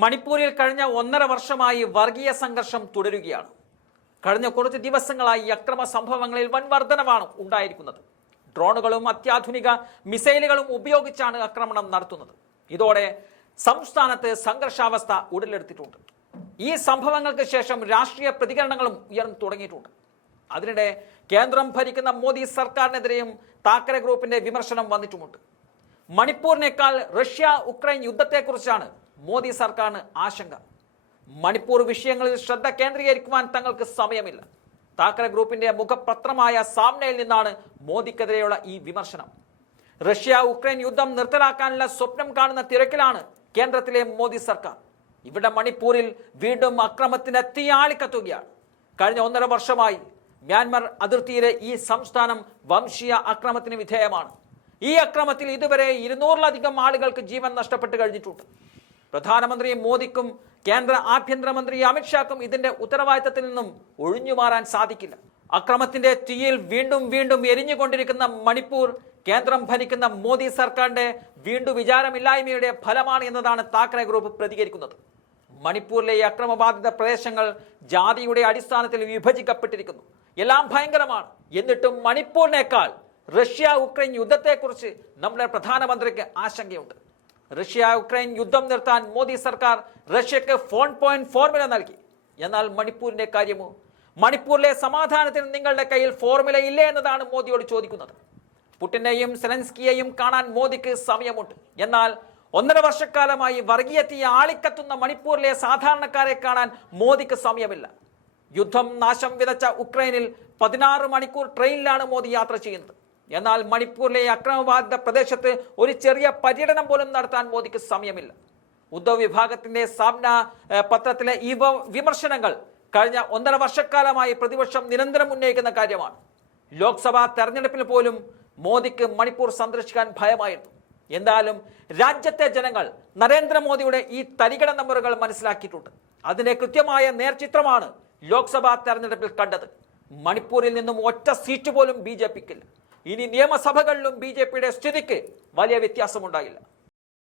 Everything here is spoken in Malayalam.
മണിപ്പൂരിൽ കഴിഞ്ഞ ഒന്നര വർഷമായി വർഗീയ സംഘർഷം തുടരുകയാണ്. കഴിഞ്ഞ കുറച്ച് ദിവസങ്ങളായി അക്രമ സംഭവങ്ങളിൽ വൻ വർധനവാണ് ഉണ്ടായിരിക്കുന്നത്. ഡ്രോണുകളും അത്യാധുനിക മിസൈലുകളും ഉപയോഗിച്ചാണ് ആക്രമണം നടത്തുന്നത്. ഇതോടെ സംസ്ഥാനത്ത് സംഘർഷാവസ്ഥ ഉടലെടുത്തിട്ടുണ്ട്. ഈ സംഭവങ്ങൾക്ക് ശേഷം രാഷ്ട്രീയ പ്രതികരണങ്ങളും ഉയർന്നു തുടങ്ങിയിട്ടുണ്ട്. അതിനിടെ കേന്ദ്രം ഭരിക്കുന്ന മോദി സർക്കാരിനെതിരെയും താക്കറെ ഗ്രൂപ്പിന്റെ വിമർശനം വന്നിട്ടുമുണ്ട്. മണിപ്പൂരിനേക്കാൾ റഷ്യ ഉക്രൈൻ യുദ്ധത്തെക്കുറിച്ചാണ് മോദി സർക്കാരിന് ആശങ്ക. മണിപ്പൂർ വിഷയങ്ങളിൽ ശ്രദ്ധ കേന്ദ്രീകരിക്കുവാൻ തങ്ങൾക്ക് സമയമില്ല. താക്കറെ ഗ്രൂപ്പിന്റെ മുഖപത്രമായ സാമ്നയിൽ നിന്നാണ് മോദിക്കെതിരെയുള്ള ഈ വിമർശനം. റഷ്യ ഉക്രൈൻ യുദ്ധം നിർത്തലാക്കാനുള്ള സ്വപ്നം കാണുന്ന തിരക്കിലാണ് കേന്ദ്രത്തിലെ മോദി സർക്കാർ. ഇവിടെ മണിപ്പൂരിൽ വീണ്ടും അക്രമത്തിന് തീയാളിക്കത്തുകയാണ് കഴിഞ്ഞ ഒന്നര വർഷമായി മ്യാൻമർ അതിർത്തിയിലെ ഈ സംസ്ഥാനം വംശീയ അക്രമത്തിന് വിധേയമാണ്. ഈ അക്രമത്തിൽ ഇതുവരെ ഇരുന്നൂറിലധികം ആളുകൾക്ക് ജീവൻ നഷ്ടപ്പെട്ട് കഴിഞ്ഞിട്ടുണ്ട്. പ്രധാനമന്ത്രി മോദിക്കും കേന്ദ്ര ആഭ്യന്തരമന്ത്രി അമിത്ഷാക്കും ഇതിന്റെ ഉത്തരവാദിത്തത്തിൽ നിന്നും ഒഴിഞ്ഞു മാറാൻ സാധിക്കില്ല. അക്രമത്തിന്റെ തീയിൽ വീണ്ടും വീണ്ടും എരിഞ്ഞുകൊണ്ടിരിക്കുന്ന മണിപ്പൂർ കേന്ദ്രം ഭരിക്കുന്ന മോദി സർക്കാരിന്റെ വീണ്ടും വിചാരമില്ലായ്മയുടെ ഫലമാണ് എന്നതാണ് താക്കറെ ഗ്രൂപ്പ് പ്രതികരിക്കുന്നത്. മണിപ്പൂരിലെ ഈ അക്രമബാധിത പ്രദേശങ്ങൾ ജാതിയുടെ അടിസ്ഥാനത്തിൽ വിഭജിക്കപ്പെട്ടിരിക്കുന്നു. എല്ലാം ഭയങ്കരമാണ്. എന്നിട്ടും മണിപ്പൂരിനേക്കാൾ റഷ്യ ഉക്രൈൻ യുദ്ധത്തെക്കുറിച്ച് നമ്മുടെ പ്രധാനമന്ത്രിക്ക് ആശങ്കയുണ്ട്. റഷ്യ ഉക്രൈൻ യുദ്ധം നിർത്താൻ മോദി സർക്കാർ റഷ്യക്ക് ഫോൺ പോയിന്റ് ഫോർമുല നൽകി. എന്നാൽ മണിപ്പൂരിന്റെ കാര്യമോ? മണിപ്പൂരിലെ സമാധാനത്തിന് നിങ്ങളുടെ കയ്യിൽ ഫോർമുല ഇല്ലേ എന്നതാണ് മോദിയോട് ചോദിക്കുന്നത്. പുടിനെയും സെലൻസ്കിയെയും കാണാൻ മോദിക്ക് സമയമുണ്ട്. എന്നാൽ ഒന്നര വർഷക്കാലമായി വർഗീയ തീ ആളിക്കത്തുന്ന മണിപ്പൂരിലെ സാധാരണക്കാരെ കാണാൻ മോദിക്ക് സമയമില്ല. യുദ്ധം നാശം വിതച്ച ഉക്രൈനിൽ പതിനാറ് മണിക്കൂർ ട്രെയിനിലാണ് മോദി യാത്ര ചെയ്യുന്നത്. എന്നാൽ മണിപ്പൂരിലെ അക്രമബാധിത പ്രദേശത്ത് ഒരു ചെറിയ പര്യടനം പോലും നടത്താൻ മോദിക്ക് സമയമില്ല. ഉദ്ധവ് വിഭാഗത്തിന്റെ സാമ്ന പത്രത്തിലെ ഈ വിമർശനങ്ങൾ കഴിഞ്ഞ ഒന്നര വർഷക്കാലമായി പ്രതിപക്ഷം നിരന്തരം ഉന്നയിക്കുന്ന കാര്യമാണ്. ലോക്സഭാ തെരഞ്ഞെടുപ്പിൽ പോലും മോദിക്ക് മണിപ്പൂർ സന്ദർശിക്കാൻ ഭയമായിരുന്നു. എന്തായാലും രാജ്യത്തെ ജനങ്ങൾ നരേന്ദ്രമോദിയുടെ ഈ തരികട നമ്പറുകൾ മനസ്സിലാക്കിയിട്ടുണ്ട്. അതിന്റെ കൃത്യമായ നേർചിത്രമാണ് ലോക്സഭാ തെരഞ്ഞെടുപ്പിൽ കണ്ടത്. മണിപ്പൂരിൽ നിന്നും ഒറ്റ സീറ്റ് പോലും ബി ജെ പിക്കില്ല. ഇനി നിയമസഭകളിലും ബി ജെ പിയുടെ സ്ഥിതിക്ക് വലിയ വ്യത്യാസമുണ്ടായില്ല.